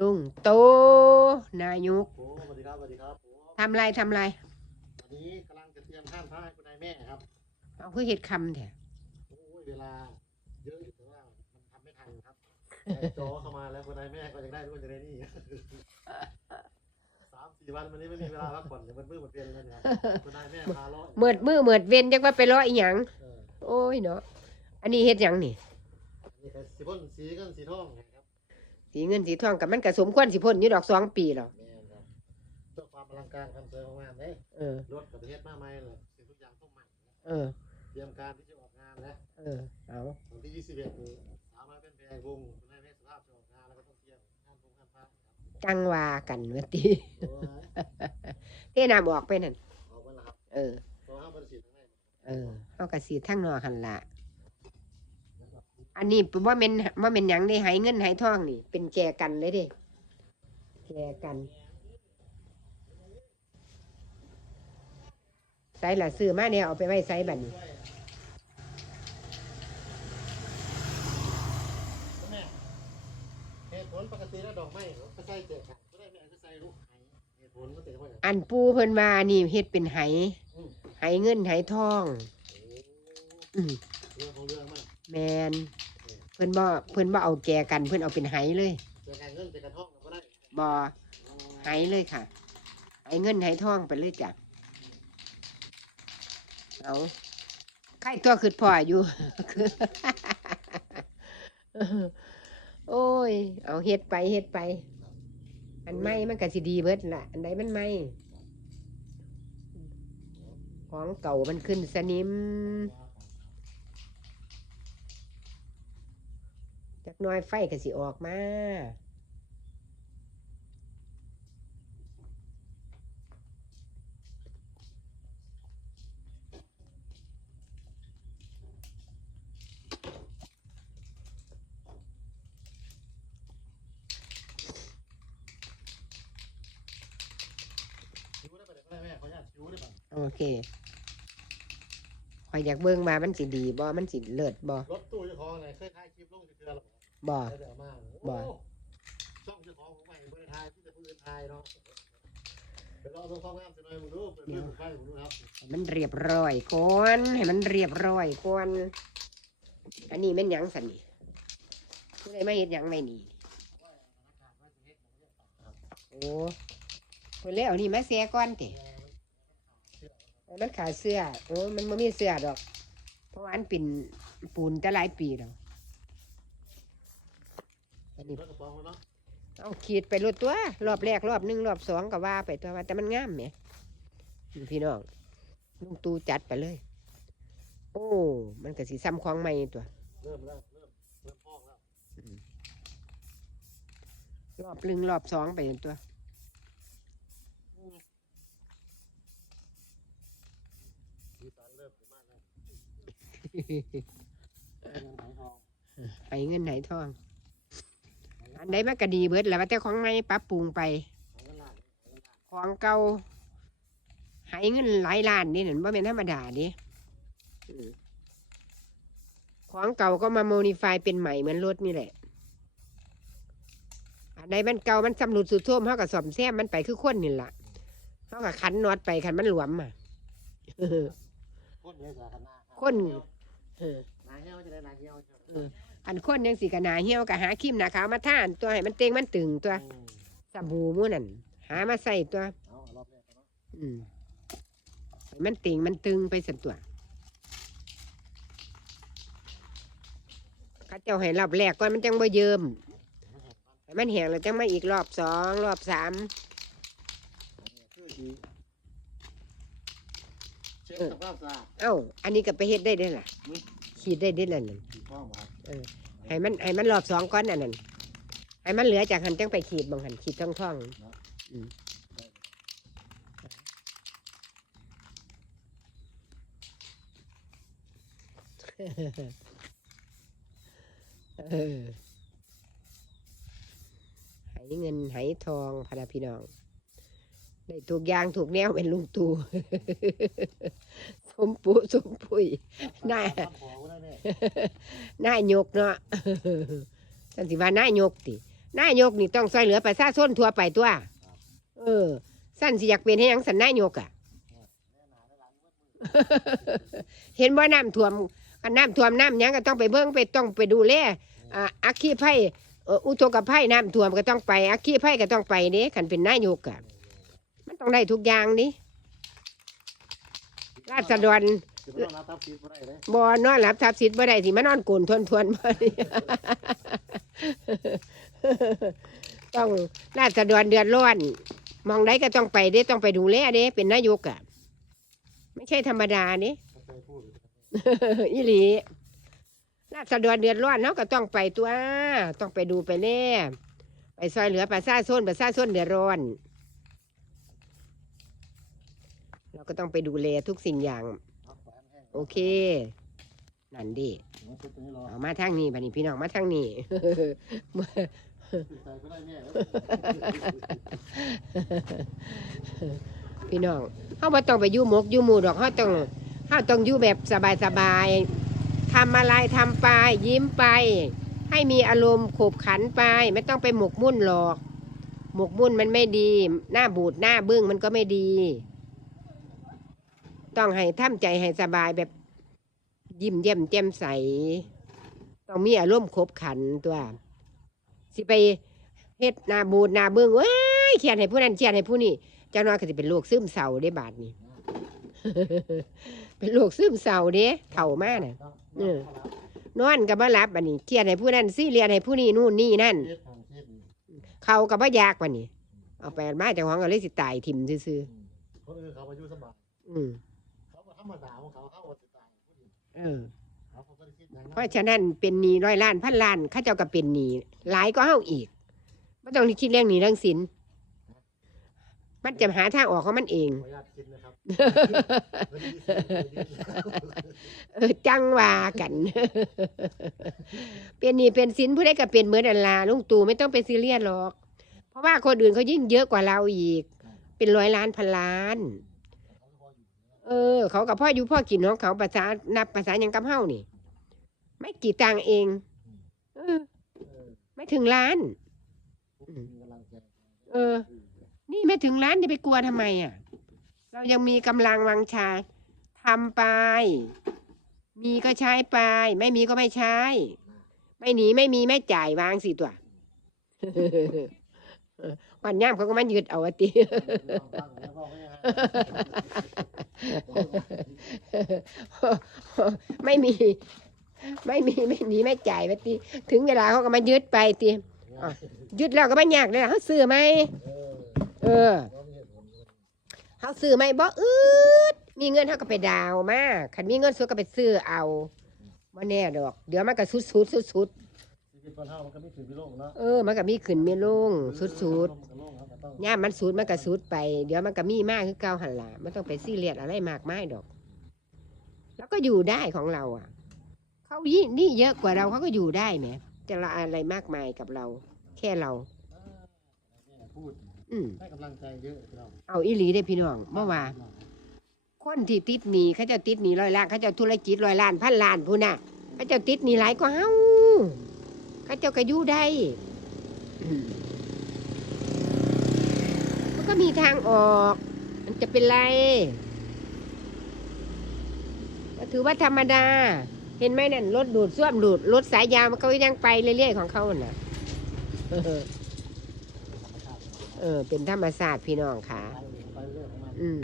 ลุงโตนายกโอ้สวัสดีครับสวัสดีครับโอ้ทำไรทำไรวันนี้กำลังจะเตรียมข้ามพระให้คุณนายแม่ครับเอาคือเห็ดคำแท้โอ้ยเวลาเยอะอยู่แต่ว่ามันทำไม่ทันครับแต่จอเข้ามาแล้วคุณนายแม่ก็ยังได้ด้วยจะได้นี่สามสี่วันวันนี้ไม่มีเวลาพักผ่อนเดี๋ยวมันมืดหมดเปลี่ยนเลยนะครับคุณนายแม่พาเลาะเมิดมือเมิดเว้นจักว่าไปรออีหยังเออโอ้ยเนาะอันนี้เฮ็ดหยังนี่อันนี่ก็สีพ่นสีเงินสีทองนะครับ สีเงินสีทองกับมันก็สมควรสิพ่นอยู่ดอกสองปีหรอกแม่ครับเพื่อความอลังการความสวยงามเลยเออ รถกับประเทศมากมายเลยสิ่งทุกอย่างต้องใหม่เออ เตรียมการที่จะออกงานแล้วเออ เอาวันที่ 21นี้สาวน้อยเป็นแพงวงคุณนายแม่สุภาพจะออกงานแล้วก็ต้องเตรียมงานพงงานพระครับจังว่ากันว่าติโอ้ยเทน้ำออกไปนั่น ออกมาแล้วครับเออ ตัวห้าพันสี่ทั้งในเออเฮาก็สิทั้งนอกหั่นล่ะ อันนี้เป็นว่าแม่นว่าแม่นหยังได้หายเงินหายทองนี่ เป็นแจกันเลยเด้แจกันใส่ละซื้อมาเนี่ยเอาไปไว้ใส่บัดนี้เหตุผลปกติแล้วดอกไม้ก็ใส่เจอกันก็ได้แม่ก็ใส่ลูกไหเหตุผลก็เป็นว่าอย่างอันปูเพิ่นมานี่เฮ็ดเป็นไหอืม ไหเงินไหทอง อืม เรื่องของเรื่องมันแมนเพิ่นบ่เพิ่นบ่เอาแจกันเพิ่นเอาเป็นไหเลยเจอกันเงินเจอกันห้องก็ได้บ่ไหเลยค่ะไหเงินไหทองไปเลยจ้ะเอาใครตัวคือพ่ออยู่ โอ้ย เอาเฮ็ดไปเฮ็ดไป อันไม่มันก็สิดีเบิดล่ะ อันใดมันไม่ ของเก่ามันขึ้นสนิม จักห น้อยไฟก็สิออกมาชิวได้ปะเดี๋ยวก็ได้แม่ขออนุญาตชิวได้ปะโอเคคอยอยากเบิ่งมามันสิดีบ่มันสิเลิศบ่รถตู้เจ้าของไหนเคยถ่ายคลิปลงจะเกลือหรอ บ่ เดี๋ยวมาบ่โอ้ช่องเจ้าของของใหม่บริทายที่จะผู้อื่นทายเนาะเดี๋ยวเราเอาความงามจะหน่อยมึงดูเปิดเรื่องของไฟมึงดูครับให้มันเรียบร้อยก่อนให้มันเรียบร้อยก่อนอันนี้แม่นหยังสันนี่ผู้ใดมาเฮ็ดหยังไว้นี่โอ้เพิ่นเลยเอานี่มาแซ่ก่อนติมันขาดเสื้อโอ้มันบ่มีเสื้อดอก เพราะว่าอันเป็นปูนจะหลายปีแล้ว อันนี้รถกระป๋องเนาะเอาขีดไปรถตัว รอบแรกรอบหนึ่งรอบสองก็ว่าไปตัวว่าแต่มันงามไหมนี่พี่น้องลุงตูจัดไปเลย โอ้ มันก็สีซ้ำของใหม่ตัว เริ่มแล้วเริ่มเริ่มพอกแล้วรอบหนึ่งรอบสองไปตัวสีสันเริ่มขึ้นมากแล้วหายทองไปเงินไหนทอง อันใดมันก็ดีเบิดแล้วว่าแต่ของใหม่ปรับปรุงไปหายเงินล้านหายเงินล้านของเก่าใหายเงินหลายล้านนี่นั่นว่าเป็นธรรมดาดิอืมของเก่าก็มาโมดิฟายเป็นใหม่เหมือนรถนี่แหละ อันใดมันเก่ามันสำรุดสุดโท่วมเขากับสอมแซมมันไปคือคนนี่แหละเขากับขันน็อตไปขันมันหลวมอะ คนเยอะกว่ากันหน้าคนเออ หนาเหี้ยวจะได้หนาเหี้ยวจะเออ อันคนยังสีกะหนาเหี่ยวกะหาครีมหนาขาวมาท่านตัวให้มันเต็งมันตึงตัวอืมสบู่หมู่นั่นหามาใส่ตัวเอารอบแรกก่อนเนาะอืมให้มันติงมันตึงไปสันตัวเข้าเจ้าให้รอบแรกก่อนมันจังบ่เยิมให้มันแห้งแล้วจังมาอีกรอบสองรอบสามคือดีเช็คสภาพสะอาดเอ้าอันนี้ก็ไปเฮ็ดได้เด้อล่ะอืมขีดได้เด้อล่ะนั่นถูกต้องครับ ให้มันให้มันรอบสองก้อนอันนั้นให้มันเหลือจากหันจังไปขีดบางหันขีดท่องท่องๆอืมเออไหเงินไหทองพะนาพี่น้องได้ถูกอย่างถูกแนวเป็นลุงตูสมปุสมปุยได้ ทำของก็ได้แม่นายยกเนาะสันสิว่านายยกตินายกนี่ต้องช่วยเหลือประชาชนทั่วไปตัว เออ สั้นสิอยากเป็นให้หยังสันนายกอะ เห็นว่าน้ำท่วมอันน้ำท่วมน้ำหยังก็ต้องไปเบิ้งไปต้องไปดูแลอ่าอัคคีภัยเอ่ออุทกภัยน้ำท่วมก็ต้องไปอัคคีภัยก็ต้องไปเด้ขันเป็นนายกอะมันต้องได้ทุกอย่างนี่ราษฎร จะไม่ต้องรับทับซีบ่ได้เลยบ่นอนหลับทับสิทธิ์บ่ได้สิมานอนโกนทวนทวนๆบ่นี่ ต้องราษฎรเดือดร้อนมองได้ก็ต้องไปเด้ต้องไปดูแลเด้เป็นนายกอะ ไม่ใช่ธรรมดานี่ เขาเคยพูดอยู่อีหลีราษฎรเดือดร้อนเนาะก็ต้องไปตัว ต้องไปดูไปแน่ไปซอยเหลือประชาชนประชาชนเดือดร้อน เราก็ต้องไปดูแลทุกสิ่งอย่าง โอเค นั่นดิหัวชุดตัวนี้รอเอามาทางนี้บัดนี้พี่น้องมาทางนี้ใส่ก็ได้แน่แล้วพี่น้องเฮาบ่ต้องไปอยู่หมกอยู่หมู่ดอกเฮาต้องเฮาต้องอยู่แบบสบายๆทำอะไรทำไป ยิ้มไป ให้มีอารมณ์ขบขันไป ไม่ต้องไปหมกมุ่นหรอก หมกมุ่นมันไม่ดี หน้าบูดหน้าบึ้งมันก็ไม่ดี ต้องให้ทำใจให้สบายแบบยิ้มเยี่ยมแจ่มใส ต้องมีอารมณ์ขบขันตัว สิไปเฮ็ดหน้าบูดหน้าบึ้งเว้ยเขียนให้ผู้นั้นเขียนให้ผู้นี้เจ้าน้อยก็สิเป็นโรคซึมเศร้าได้บาดนี้ เป็นโรคซึมเศร้าเด้เฒ่ามากน่ะเออนอนก็บ่หลับบัดนี้เขียนให้ผู้นั้นสิเรียนให้ผู้นี้นู่นนี่นั่นเทศทางเทศนี่เขาก็บ่อยากบัดนี้ เอาไปมาเจ้าของก็เลยสิตายทิ่มซื่อคนอื่นเขาอายุสบายๆอืมเขาก็ ธรรมดาของเขาเขาอดตายผู้อื่นเออ เขาก็คิดอย่างนั้นเพราะฉะนั้นเป็นหนี้ร้อยล้านพันล้านเข้าเจ้าก็เป็นหนี้หลายก็เฮาอีกไม่ต้องคิดเรื่องหนี้เรื่องสิน มันจะหาทางออกของมันเอง ขออนุญาตคิดนะครับวันนี้สิเออจังว่ากัน เป็นหนี้เป็นสินผู้ใดก็เป็นเหมือนอันลาลุงตู่ไม่ต้องไปซีเรียสหรอก เพราะว่าคนอื่นเขายิ่งเยอะกว่าเราอีก เป็นร้อยล้านพันล้าน เออ เขากับพ่ออยู่พ่อกินของเขาภาษานับภาษายังกับเฮานี่ ไม่กี่ตังเองเออไม่ถึงล้านเออ นี่ไม่ถึงล้านจะไปกลัวทำไมอะ เรายังมีกำลังวังชาทำไป มีก็ใช้ไป ไม่มีก็ไม่ใช้ ไม่หนีไม่มีไม่จ่ายวางสิตัววันย่ามเขาก็มายึดเอาอติ ลองฟังแล้วบอกไม่ยังไงไม่มี ไม่มีไม่หนีไม่จ่ายวะติถึงเวลาเขาก็มายึดไปติยึดแล้วก็ไม่ยากเลยล่ะเขาซื้อไหมเออเออว่ามีเหตุผลเขาซื้อไหมบ่อืดมีเงินเขาก็ไปดาวน์มาคันมีเงินสดก็ไปซื้อเอาว่าแน่ดอก เดี๋ยวมันก็สุดสุดสุดสุดชีวิตคนเฮามันก็ไม่ถึงพิโลกเนาะๆเออ มันก็มีขึ้นมีลงสุดสุด ย่ามมันสุดมันก็สุดไป เดี๋ยวมันก็มีมากคือเก่าหันละมันต้องไปซีเรียสอะไรมากมายดอก แล้วก็อยู่ได้ของเราอะเขายิ่งนี่เยอะกว่าเราเขาก็อยู่ได้ไหมจะละอะไรมากมายกับเรา แค่เราอ่าเนี่ยพูดอืมให้กำลังใจเยอะเราเอาอีหลีได้อพี่น้องเมื่อวานคนที่ติดหนี้เขาเจะติดหนี้ร้อยล้านเขาเจะธุรกิจร้อยล้านพันล้านพูนน่ะเขาเจะติดหนี้หลายกว่าเฮาเขาเจ้าก็อยู่ได้อืมมัน ก็มีทางออก มันจะเป็นไรก็ถือว่าธรรมดา เห็นไหมนั่นรถดูดซ่วมดูดรถสายยาวมันก็ยังไปเรื่อยๆของเขาน่ะเออ เป็นธรรมศาสตร์พี่น้องค่ะ อือยของมันอืม